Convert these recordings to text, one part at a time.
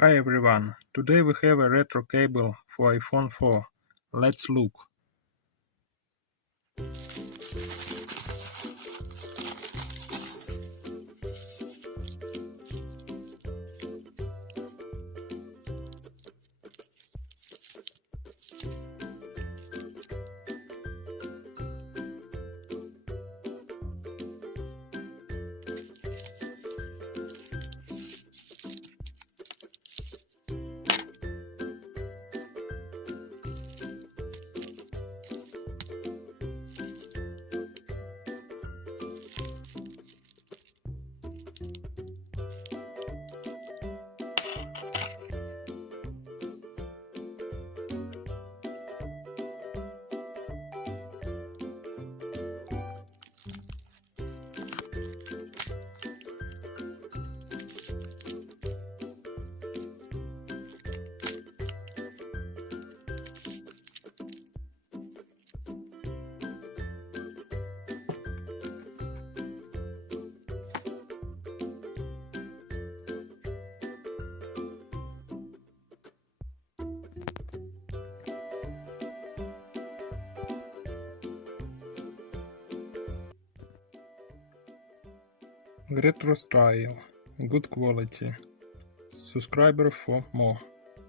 Hi everyone, today we have a retro cable for iPhone 4. Let's look. Retro style, good quality. Subscribe for more.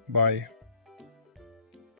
Bye.